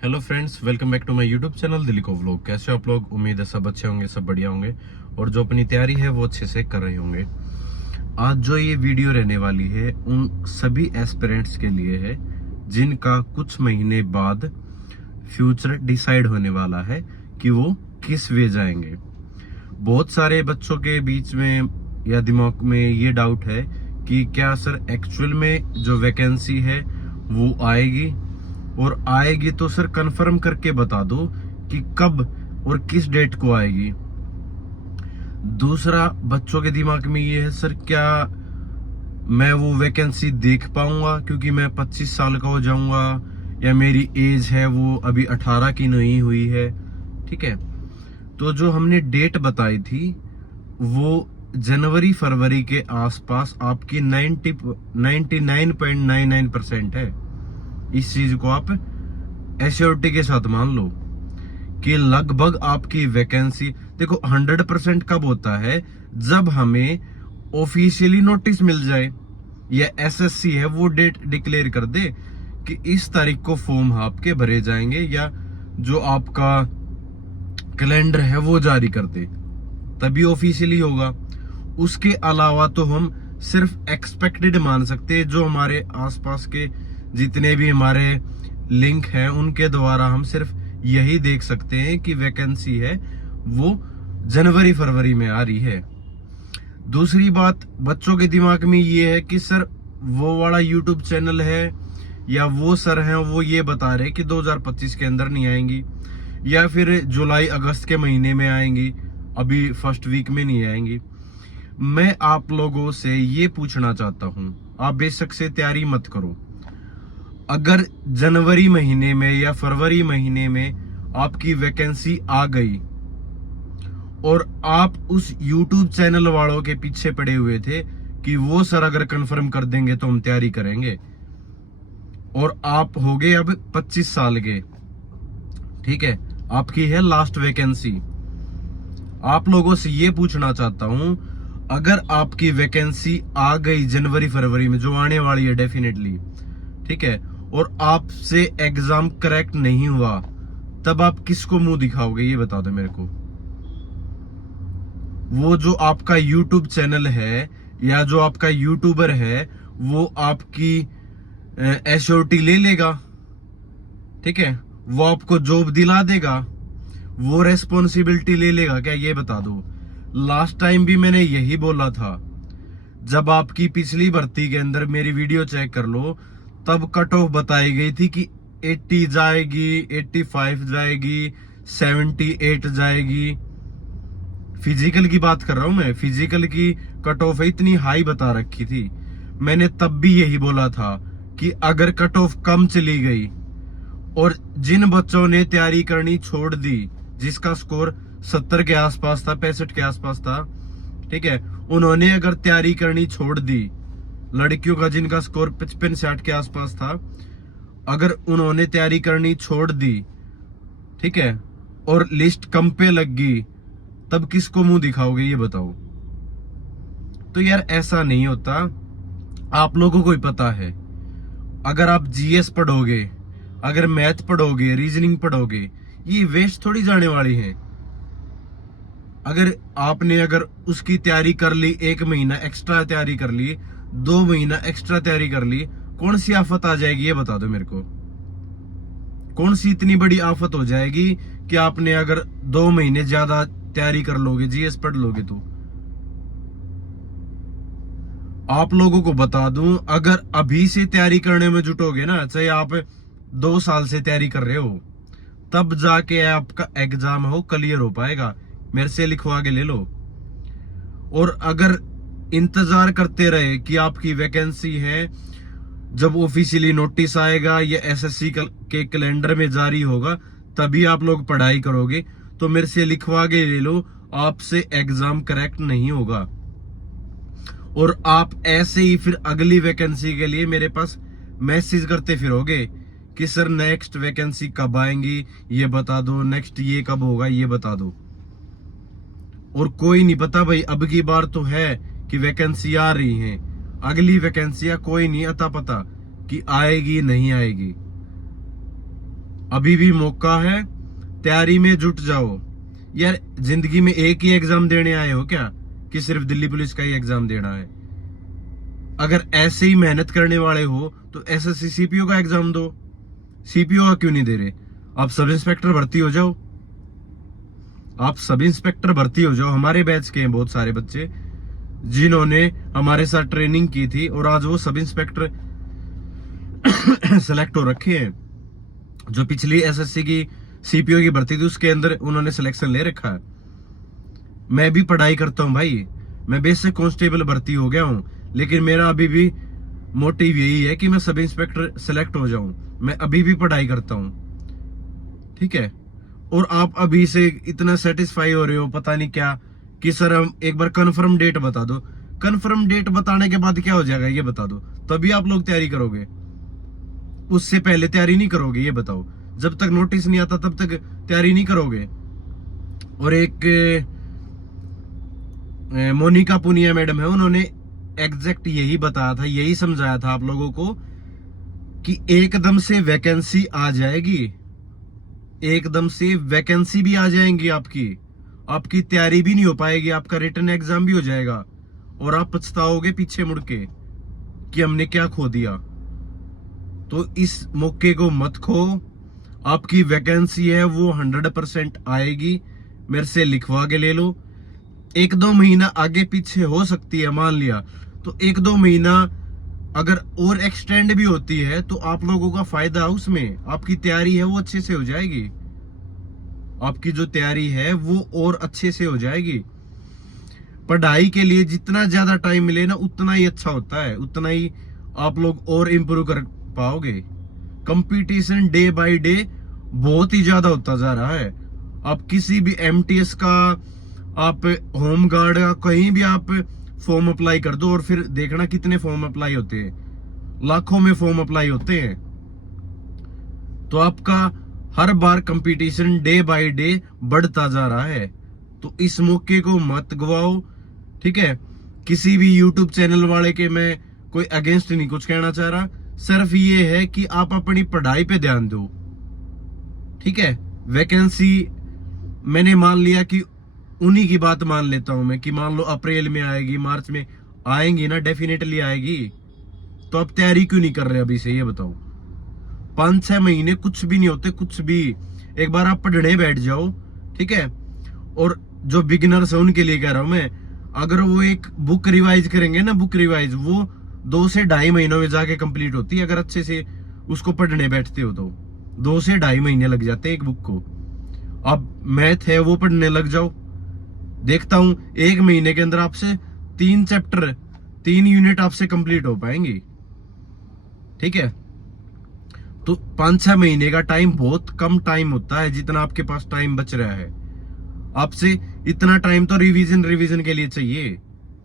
Hello friends, welcome back to my YouTube channel Delhi को vlog. कैसे हो आप लोग? उम्मीद है सब अच्छे होंगे, सब बढ़िया होंगे और जो अपनी तैयारी है वो अच्छे से कर रहे होंगे। आज जो ये वीडियो रहने वाली है उन सभी एस्पिरेंट्स के लिए है जिनका कुछ महीने बाद फ्यूचर डिसाइड होने वाला है कि वो किस वे जाएंगे। बहुत सारे बच्चों के बीच में या दिमाग में ये डाउट है कि क्या सर एक्चुअल में जो वैकेंसी है वो आएगी, और आएगी तो सर कंफर्म करके बता दो कि कब और किस डेट को आएगी। दूसरा बच्चों के दिमाग में ये है, सर क्या मैं वो वैकेंसी देख पाऊंगा क्योंकि मैं 25 साल का हो जाऊंगा, या मेरी एज है वो अभी 18 की नहीं हुई है। ठीक है, तो जो हमने डेट बताई थी वो जनवरी फरवरी के आसपास आपकी 99.99% है। इस चीज को आप एश्योरिटी के साथ मान लो कि लगभग आपकी वैकेंसी, देखो 100% कब होता है, जब हमें ऑफिशियली नोटिस मिल जाए या एसएससी है वो डेट डिक्लेयर कर दे कि इस तारीख को फॉर्म आपके भरे जाएंगे, या जो आपका कैलेंडर है वो जारी कर दे, तभी ऑफिशियली होगा। उसके अलावा तो हम सिर्फ एक्सपेक्टेड मान सकते हैं। जो हमारे आसपास के जितने भी हमारे लिंक हैं उनके द्वारा हम सिर्फ यही देख सकते हैं कि वैकेंसी है वो जनवरी फरवरी में आ रही है। दूसरी बात बच्चों के दिमाग में ये है कि सर वो वाला यूट्यूब चैनल है या वो सर हैं वो ये बता रहे कि 2025 के अंदर नहीं आएंगी, या फिर जुलाई अगस्त के महीने में आएंगी, अभी फर्स्ट वीक में नहीं आएंगी। मैं आप लोगों से ये पूछना चाहता हूं, आप बेशक से तैयारी मत करो। अगर जनवरी महीने में या फरवरी महीने में आपकी वैकेंसी आ गई और आप उस YouTube चैनल वालों के पीछे पड़े हुए थे कि वो सर अगर कंफर्म कर देंगे तो हम तैयारी करेंगे, और आप हो गए अब 25 साल के, ठीक है, आपकी है लास्ट वैकेंसी। आप लोगों से ये पूछना चाहता हूं, अगर आपकी वैकेंसी आ गई जनवरी फरवरी में जो आने वाली है डेफिनेटली, ठीक है, और आपसे एग्जाम करेक्ट नहीं हुआ, तब आप किसको मुंह दिखाओगे ये बता दो मेरे को। वो जो आपका यूट्यूब चैनल है या जो आपका यूट्यूबर है वो आपकी एश्योरिटी ले लेगा, ठीक है, वो आपको जॉब दिला देगा, वो रेस्पॉन्सिबिलिटी ले लेगा क्या ये बता दो। लास्ट टाइम भी मैंने यही बोला था, जब आपकी पिछली भर्ती के अंदर मेरी वीडियो चेक कर लो, तब कट ऑफ बताई गई थी कि 80 जाएगी, 85 जाएगी, 78 जाएगी। फिजिकल की बात कर रहा हूं मैं, फिजिकल की कट ऑफ इतनी हाई बता रखी थी। मैंने तब भी यही बोला था कि अगर कट ऑफ कम चली गई और जिन बच्चों ने तैयारी करनी छोड़ दी, जिसका स्कोर 70 के आसपास था, 65 के आसपास था, ठीक है, उन्होंने अगर तैयारी करनी छोड़ दी, लड़कियों का जिनका स्कोर 55-60 के आसपास था, अगर उन्होंने तैयारी करनी छोड़ दी, ठीक है, और लिस्ट कम पे लग गई, तब किसको मुंह दिखाओगे ये बताओ। तो यार ऐसा नहीं होता, आप लोगों को ही पता है। अगर आप जीएस पढ़ोगे, अगर मैथ पढ़ोगे, रीजनिंग पढ़ोगे, ये वेस्ट थोड़ी जाने वाली है। अगर उसकी तैयारी कर ली, 1 महीना एक्स्ट्रा तैयारी कर ली, 2 महीना एक्स्ट्रा तैयारी कर ली, कौन सी आफत आ जाएगी ये बता दो मेरे को। कौन सी इतनी बड़ी आफत हो जाएगी कि आपने अगर 2 महीने ज्यादा तैयारी कर लोगे, जीएस पढ़ लोगे तो। आप लोगों को बता दूं, अगर अभी से तैयारी करने में जुटोगे ना, चाहे आप 2 साल से तैयारी कर रहे हो, तब जाके आपका एग्जाम हो क्लियर हो पाएगा। मेरे से लिखवा के ले लो। और अगर इंतजार करते रहे कि आपकी वैकेंसी है, जब ऑफिशियली नोटिस आएगा या एसएससी के कैलेंडर में जारी होगा तभी आप लोग पढ़ाई करोगे, तो मेरे से लिखवा के ले लो, आपसे एग्जाम करेक्ट नहीं होगा। और आप ऐसे ही फिर अगली वैकेंसी के लिए मेरे पास मैसेज करते फिरोगे कि सर नेक्स्ट वैकेंसी कब आएंगी ये बता दो, नेक्स्ट ये कब होगा ये बता दो। और कोई नहीं पता भाई, अब की बार तो है कि वैकेंसी आ रही है, अगली वैकेंसियां कोई नहीं अता पता कि आएगी नहीं आएगी। अभी भी मौका है, तैयारी में जुट जाओ। यार जिंदगी में एक ही एग्जाम देने आए हो क्या, कि सिर्फ दिल्ली पुलिस का ही एग्जाम देना है? अगर ऐसे ही मेहनत करने वाले हो तो एसएससी सीपीओ का एग्जाम दो। सीपीओ का क्यों नहीं दे रहे? आप सब इंस्पेक्टर भर्ती हो जाओ, आप सब इंस्पेक्टर भर्ती हो जाओ। हमारे बैच के हैं बहुत सारे बच्चे जिन्होंने हमारे साथ ट्रेनिंग की थी और आज वो सब इंस्पेक्टर सेलेक्ट हो रखे हैं। जो पिछली एसएससी की सीपीओ की भर्ती थी उसके अंदर उन्होंने सिलेक्शन ले रखा है। मैं भी पढ़ाई करता हूं भाई, मैं बेसिक कांस्टेबल भर्ती हो गया हूं, लेकिन मेरा अभी भी मोटिव यही है कि मैं सब इंस्पेक्टर सेलेक्ट हो जाऊं। मैं अभी भी पढ़ाई करता हूं, ठीक है। और आप अभी से इतना सेटिस्फाई हो रहे हो पता नहीं क्या, कि सर हम एक बार कंफर्म डेट बता दो। कंफर्म डेट बताने के बाद क्या हो जाएगा ये बता दो, तभी आप लोग तैयारी करोगे। उससे पहले तैयारी नहीं करोगे, ये बताओ। जब तक नोटिस नहीं आता तब तक तैयारी नहीं करोगे। और एक मोनिका पुनिया मैडम है, उन्होंने एग्जैक्ट यही बताया था, यही समझाया था आप लोगों को कि एकदम से वैकेंसी आ जाएगी, एकदम से वैकेंसी भी आ जाएंगी आपकी तैयारी भी नहीं हो पाएगी, आपका रिटन एग्जाम भी हो जाएगा और आप पछताओगे पीछे मुड़ के कि हमने क्या खो दिया। तो इस मौके को मत खो, आपकी वैकेंसी है वो 100% आएगी। मेरे से लिखवा के ले लो। 1-2 महीना आगे पीछे हो सकती है, मान लिया तो 1-2 महीना अगर और एक्सटेंड भी होती है तो आप लोगों का फायदा उसमें, आपकी तैयारी है वो अच्छे से हो जाएगी, आपकी जो तैयारी है वो और अच्छे से हो जाएगी। पढ़ाई के लिए जितना ज्यादा टाइम मिले ना उतना ही अच्छा होता है, उतना ही आप लोग और इम्प्रूव कर पाओगे। कंपटीशन डे बाय डे बहुत ही ज्यादा होता जा रहा है। आप किसी भी एमटीएस का, आप होम गार्ड का, कहीं भी आप फॉर्म अप्लाई कर दो और फिर देखना कितने फॉर्म अप्लाई होते हैं, लाखों में फॉर्म अप्लाई होते हैं। तो आपका हर बार कंपटीशन डे बाय डे बढ़ता जा रहा है। तो इस मौके को मत गवाओ, ठीक है। किसी भी यूट्यूब चैनल वाले के मैं कोई अगेंस्ट नहीं कुछ कहना चाह रहा, सिर्फ ये है कि आप अपनी पढ़ाई पे ध्यान दो, ठीक है। वैकेंसी मैंने मान लिया कि उन्हीं की बात मान लेता हूं मैं कि मान लो अप्रैल में आएगी, मार्च में आएंगी ना, डेफिनेटली आएगी। तो आप तैयारी क्यों नहीं कर रहे अभी से, ये बताओ। 5-6 महीने कुछ भी नहीं होते, कुछ भी। एक बार आप पढ़ने बैठ जाओ, ठीक है। और जो बिगिनर्स है उनके लिए कह रहा हूं मैं, अगर वो एक बुक रिवाइज करेंगे ना, बुक रिवाइज वो 2 से 2.5 महीनों में जाके कंप्लीट होती है। अगर अच्छे से उसको पढ़ने बैठते हो तो 2 से 2.5 महीने लग जाते हैं एक बुक को। अब मैथ है वो पढ़ने लग जाओ, देखता हूं 1 महीने के अंदर आपसे 3 चैप्टर, 3 यूनिट आपसे कंप्लीट हो पाएंगी, ठीक है। तो 5-6 महीने का टाइम बहुत कम टाइम होता है, जितना आपके पास टाइम बच रहा है। आपसे इतना टाइम तो रिवीजन के लिए चाहिए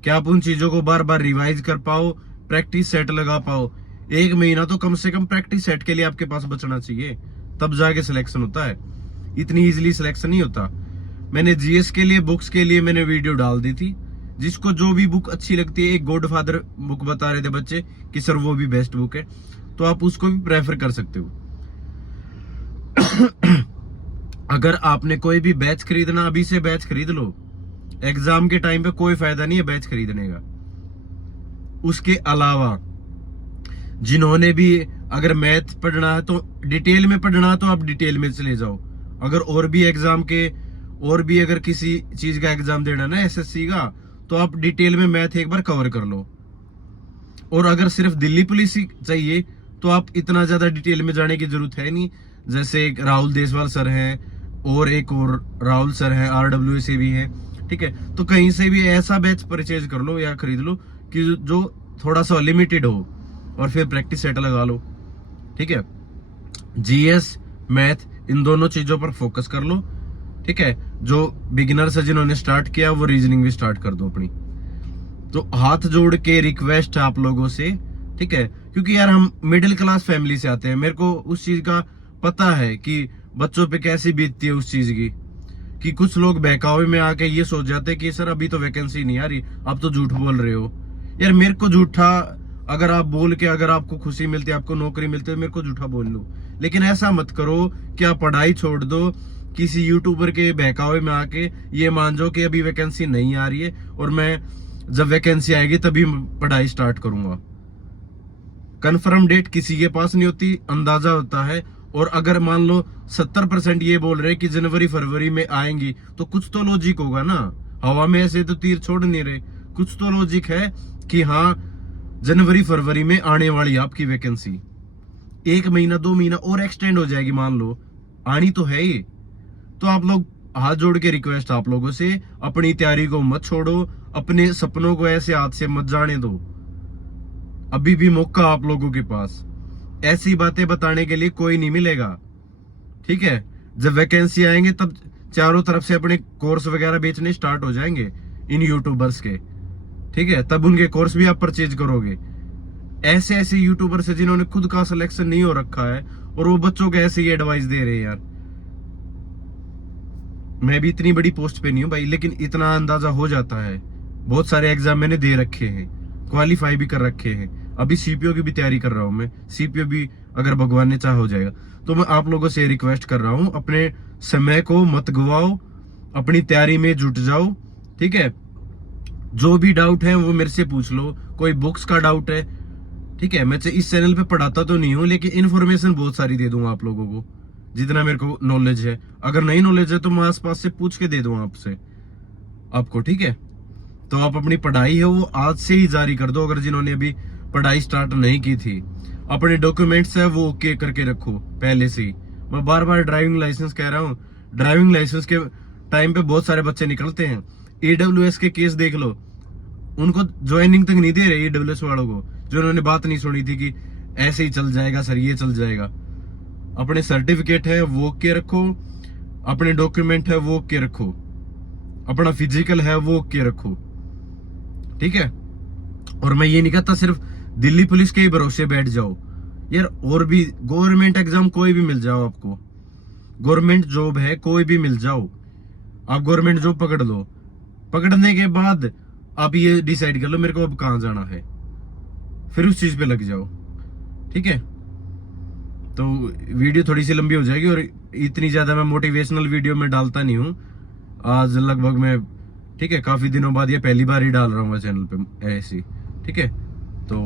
कि आप उन चीजों को बार बार रिवाइज कर पाओ, प्रैक्टिस सेट लगा पाओ। 1 महीना तो कम से कम प्रैक्टिस सेट के लिए आपके पास बचना चाहिए, तब जाके सिलेक्शन होता है। इतनी इजीली सिलेक्शन नहीं होता। मैंने जीएस के लिए, बुक्स के लिए मैंने वीडियो डाल दी थी। जिसको जो भी बुक अच्छी लगती है, एक गॉडफादर बुक बता रहे थे बच्चे कि सर वो भी बेस्ट बुक है, तो आप उसको भी प्रेफर कर सकते हो। अगर आपने कोई भी बैच खरीदना, अभी से बैच खरीद लो। एग्जाम के टाइम पे कोई फायदा नहीं है बैच खरीदने का। उसके अलावा जिन्होंने भी अगर मैथ पढ़ना है तो डिटेल में पढ़ना है तो आप डिटेल में चले जाओ। अगर और भी एग्जाम के, और भी अगर किसी चीज का एग्जाम देना ना एसएससी का, तो आप डिटेल में मैथ एक बार कवर कर लो। और अगर सिर्फ दिल्ली पुलिस ही चाहिए तो आप इतना ज्यादा डिटेल में जाने की जरूरत है नहीं। जैसे एक राहुल देसवाल सर हैं और एक और राहुल सर हैं, आरडब्ल्यू से भी हैं, ठीक है। तो कहीं से भी ऐसा बैच परचेज कर लो या खरीद लो कि जो थोड़ा सा लिमिटेड हो, और फिर प्रैक्टिस सेट लगा लो, ठीक है। जीएस, मैथ, इन दोनों चीजों पर फोकस कर लो, ठीक है। जो बिगिनर्स है जिन्होंने स्टार्ट किया वो रीजनिंग भी स्टार्ट कर दो अपनी। तो हाथ जोड़ के रिक्वेस्ट है आप लोगों से, ठीक है। क्योंकि यार हम मिडिल क्लास फैमिली से आते हैं, मेरे को उस चीज का पता है कि बच्चों पे कैसी बीतती है उस चीज की। कि कुछ लोग बहकावे में आके ये सोच जाते हैं कि सर अभी तो वैकेंसी नहीं आ रही, आप तो झूठ बोल रहे हो। यार मेरे को झूठा अगर आप बोल के, अगर आपको खुशी मिलती है, आपको नौकरी मिलती है, मेरे को झूठा बोल लो, लेकिन ऐसा मत करो कि आप पढ़ाई छोड़ दो, किसी यूट्यूबर के बहकावे में आके ये मान जाओ कि अभी वैकेंसी नहीं आ रही है और मैं जब वैकेंसी आएगी तभी पढ़ाई स्टार्ट करूंगा। कंफर्म डेट किसी के पास नहीं होती, अंदाजा होता है। और अगर मान लो 70% ये बोल रहे हैं कि जनवरी फरवरी में आएंगी, तो कुछ तो लॉजिक होगा ना। हवा में ऐसे तो तीर छोड़ नहीं रहे, कुछ तो लॉजिक है कि हाँ जनवरी फरवरी में आने वाली आपकी वैकेंसी। 1 महीना 2 महीना और एक्सटेंड हो जाएगी, मान लो आनी तो है ये। तो आप लोग हाथ जोड़ के रिक्वेस्ट आप लोगों से, अपनी तैयारी को मत छोड़ो, अपने सपनों को ऐसे हाथ से मत जाने दो। अभी भी मौका आप लोगों के पास, ऐसी बातें बताने के लिए कोई नहीं मिलेगा, ठीक है। जब वैकेंसी आएंगे तब चारों तरफ से अपने कोर्स वगैरह बेचने स्टार्ट हो जाएंगे इन यूट्यूबर्स के, ठीक है। तब उनके कोर्स भी आप परचेज करोगे। ऐसे ऐसे यूट्यूबर्स है जिन्होंने खुद का सिलेक्शन नहीं हो रखा है और वो बच्चों को ऐसे ही एडवाइस दे रहे हैं यार। मैं भी इतनी बड़ी पोस्ट पे नहीं हूँ भाई, लेकिन इतना अंदाजा हो जाता है। बहुत सारे एग्जाम मैंने दे रखे हैं, क्वालिफाई भी कर रखे हैं। अभी सीपीओ की भी तैयारी कर रहा हूँ मैं, सीपीओ भी अगर भगवान ने चाहा हो जाएगा। तो मैं आप लोगों से रिक्वेस्ट कर रहा हूँ, अपने समय को मत गवाओ, अपनी तैयारी में जुट जाओ, ठीक है। जो भी डाउट है वो मेरे से पूछ लो, कोई बुक्स का डाउट है, ठीक है। मैं इस चैनल पे पढ़ाता तो नहीं हूँ, लेकिन इन्फॉर्मेशन बहुत सारी दे दूंगा आप लोगों को, जितना मेरे को नॉलेज है। अगर नहीं नॉलेज है तो मैं आसपास से पूछ के दे दूंगा आपसे आपको, ठीक है। तो आप अपनी पढ़ाई है वो आज से ही जारी कर दो। अगर जिन्होंने अभी पढ़ाई स्टार्ट नहीं की थी, अपने डॉक्यूमेंट्स है वो ओके करके रखो पहले से ही। मैं बार बार ड्राइविंग लाइसेंस कह रहा हूँ, ड्राइविंग लाइसेंस के टाइम पे बहुत सारे बच्चे निकलते हैं। AWS के केस देख लो, उनको ज्वाइनिंग तक नहीं दे रहे AWS वालों को, जो उन्होंने बात नहीं सुनी थी कि ऐसे ही चल जाएगा सर, ये चल जाएगा। अपने सर्टिफिकेट है वो ओके रखो, अपने डॉक्यूमेंट है वो ओके रखो, अपना फिजिकल है वो ओके रखो, ठीक है। और मैं ये नहीं कहता सिर्फ दिल्ली पुलिस के ही भरोसे बैठ जाओ यार, और भी गवर्नमेंट एग्जाम कोई भी मिल जाओ आपको, गवर्नमेंट जॉब है कोई भी मिल जाओ, आप गवर्नमेंट जॉब पकड़ लो। पकड़ने के बाद आप ये डिसाइड कर लो मेरे को अब कहाँ जाना है, फिर उस चीज पे लग जाओ, ठीक है। तो वीडियो थोड़ी सी लंबी हो जाएगी और इतनी ज्यादा मैं मोटिवेशनल वीडियो में डालता नहीं हूँ। आज लगभग मैं, ठीक है, काफी दिनों बाद ये पहली बार ही डाल रहा हूँ चैनल पे ऐसी, ठीक है। तो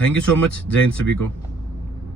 थैंक यू सो मच, जय हिंद सभी को।